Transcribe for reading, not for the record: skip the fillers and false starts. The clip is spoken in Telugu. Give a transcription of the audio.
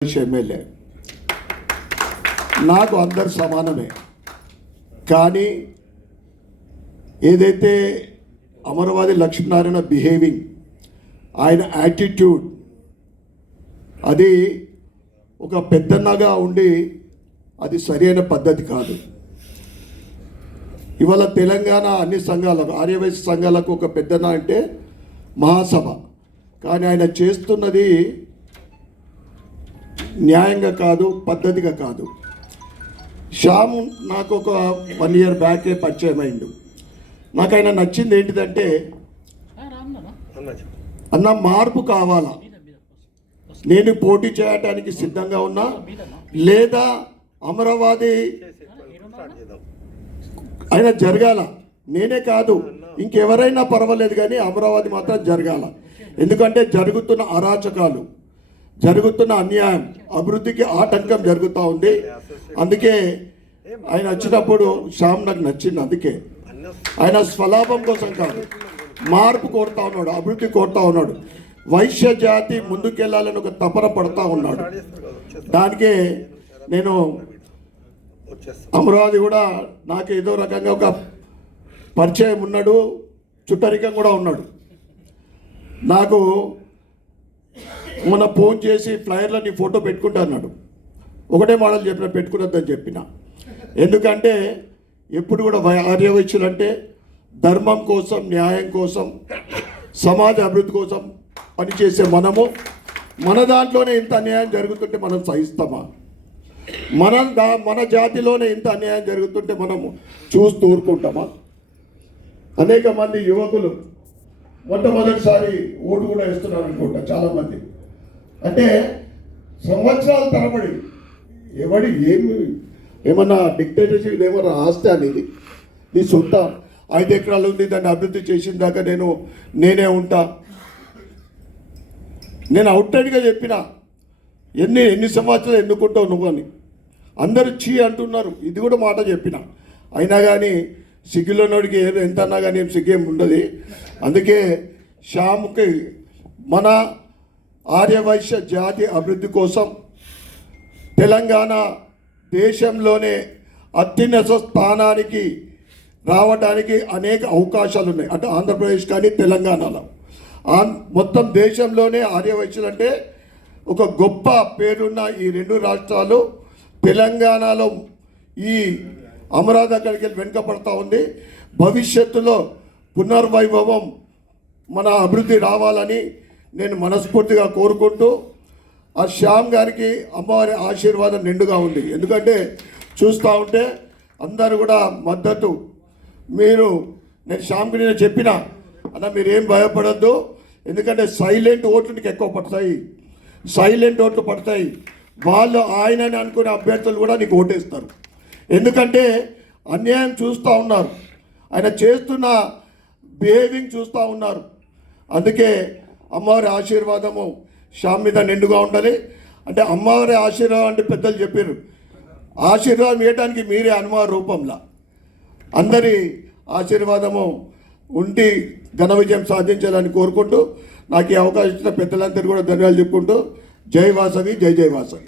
ఎమ్మెల్యే నాకు అందరు సమానమే. కానీ ఏదైతే అమరవాది లక్ష్మీనారాయణ బిహేవింగ్, ఆయన యాటిట్యూడ్, అది ఒక పెద్దన్నగా ఉండి అది సరైన పద్ధతి కాదు. ఇవాళ తెలంగాణ అన్ని సంఘాలకు, ఆర్యవైశ్య సంఘాలకు ఒక పెద్దన్న అంటే మహాసభ. కానీ ఆయన చేస్తున్నది న్యాయంగా కాదు, పద్ధతిగా కాదు. శ్యామ్ నాకు ఒక 1 year బ్యాకే పరిచయం అయిండు. నాకు ఆయన నచ్చింది ఏంటిదంటే, అన్న మార్పు కావాలా, నేను పోటీ చేయడానికి సిద్ధంగా ఉన్నా, లేదా అమరావతి ఆయన జరగాల, నేనే కాదు ఇంకెవరైనా పర్వాలేదు కానీ అమరావతి మాత్రం జరగాల. ఎందుకంటే జరుగుతున్న అరాచకాలు, జరుగుతున్న అన్యాయం, అభివృద్ధికి ఆటంకం జరుగుతూ ఉంది. అందుకే ఆయన వచ్చినప్పుడు శ్యామ్ నాకు నచ్చింది. అందుకే ఆయన స్వలాభం కోసం కాదు, మార్పు కోరుతా ఉన్నాడు, అభివృద్ధి కోరుతా ఉన్నాడు, వైశ్య జాతి ముందుకెళ్ళాలని ఒక తపన పడుతూ ఉన్నాడు. దానికే నేను అమరావతి కూడా నాకు ఏదో రకంగా ఒక పరిచయం ఉన్నాడు, చుట్టరికం కూడా ఉన్నాడు. నాకు మొన్న ఫోన్ చేసి ఫ్లైయర్లో నీ ఫోటో పెట్టుకుంటా అన్నాడు. ఒకటే మోడల్ చెప్పిన, పెట్టుకున్నదని చెప్పిన. ఎందుకంటే ఎప్పుడు కూడా ఆర్యవైశ్యులు అంటే ధర్మం కోసం, న్యాయం కోసం, సమాజ అభివృద్ధి కోసం పనిచేసే మనము, మన దాంట్లోనే ఇంత అన్యాయం జరుగుతుంటే మనం సహిస్తామా? మన జాతిలోనే ఇంత అన్యాయం జరుగుతుంటే మనము చూస్తూ ఊరుకుంటామా? అనేక మంది యువకులు మొట్టమొదటిసారి ఓటు కూడా వేస్తున్నారు అనుకుంటా చాలామంది. అంటే సంవత్సరాల తరబడి ఎవడి ఏమన్నా డిక్టేటర్షిప్, ఏమన్నా ఆస్తి అనేది నీ సొంత 5 ఎకరాలు ఉంది, దాన్ని అభివృద్ధి చేసిన దాకా నేనే ఉంటా. నేను అవుట్సైడ్గా చెప్పిన, ఎన్ని సంవత్సరాలు ఎన్నుకుంటావు నువ్వు అని. అందరూ చీ అంటున్నారు, ఇది కూడా మాట చెప్పిన. అయినా కానీ సిగ్గులోనోడికి ఏదో ఎంత అన్నా కానీ ఏం సిగ్గేం ఉండదు. అందుకే శ్యామ్కి మన ఆర్యవైశ్య జాతి అభివృద్ధి కోసం తెలంగాణ దేశంలోనే అత్యున్నత స్థానానికి రావడానికి అనేక అవకాశాలు ఉన్నాయి. అంటే ఆంధ్రప్రదేశ్ కానీ తెలంగాణలో మొత్తం దేశంలోనే ఆర్యవైశ్యులు అంటే ఒక గొప్ప పేరున్న ఈ 2 రాష్ట్రాలు, తెలంగాణలో ఈ అమరావతి అక్కడికి వెళ్ళి వెనుకపడతా ఉంది. భవిష్యత్తులో పునర్వైభవం, మన అభివృద్ధి రావాలని నేను మనస్ఫూర్తిగా కోరుకుంటూ, ఆ శ్యామ్ గారికి అమ్మవారి ఆశీర్వాదం నిండుగా ఉంది. ఎందుకంటే చూస్తూ ఉంటే అందరూ కూడా మద్దతు. నేను శ్యామ్కి నేను చెప్పిన, అన్న మీరేం భయపడద్దు, ఎందుకంటే సైలెంట్ ఓట్లు నీకు ఎక్కువ పడతాయి, సైలెంట్ ఓట్లు పడతాయి. వాళ్ళు ఆయనని అనుకునే అభ్యర్థులు కూడా నీకు ఓటేస్తారు. ఎందుకంటే అన్యాయం చూస్తూ ఉన్నారు, ఆయన చేస్తున్న బిహేవింగ్ చూస్తూ ఉన్నారు. అందుకే అమ్మవారి ఆశీర్వాదము శ్యామ్ మీద నిండుగా ఉండాలి. అంటే అమ్మవారి ఆశీర్వాదం అంటే పెద్దలు చెప్పారు, ఆశీర్వాదం ఇవ్వడానికి మీరే హనుమాన్ రూపంలో అందరి ఆశీర్వాదము ఉండి ఘన విజయం సాధించాలని కోరుకుంటూ, నాకు ఈ అవకాశం ఇచ్చిన పెద్దలందరూ కూడా ధన్యవాదాలు చెప్పుకుంటూ, జై వాసవి, జై జై వాసవి.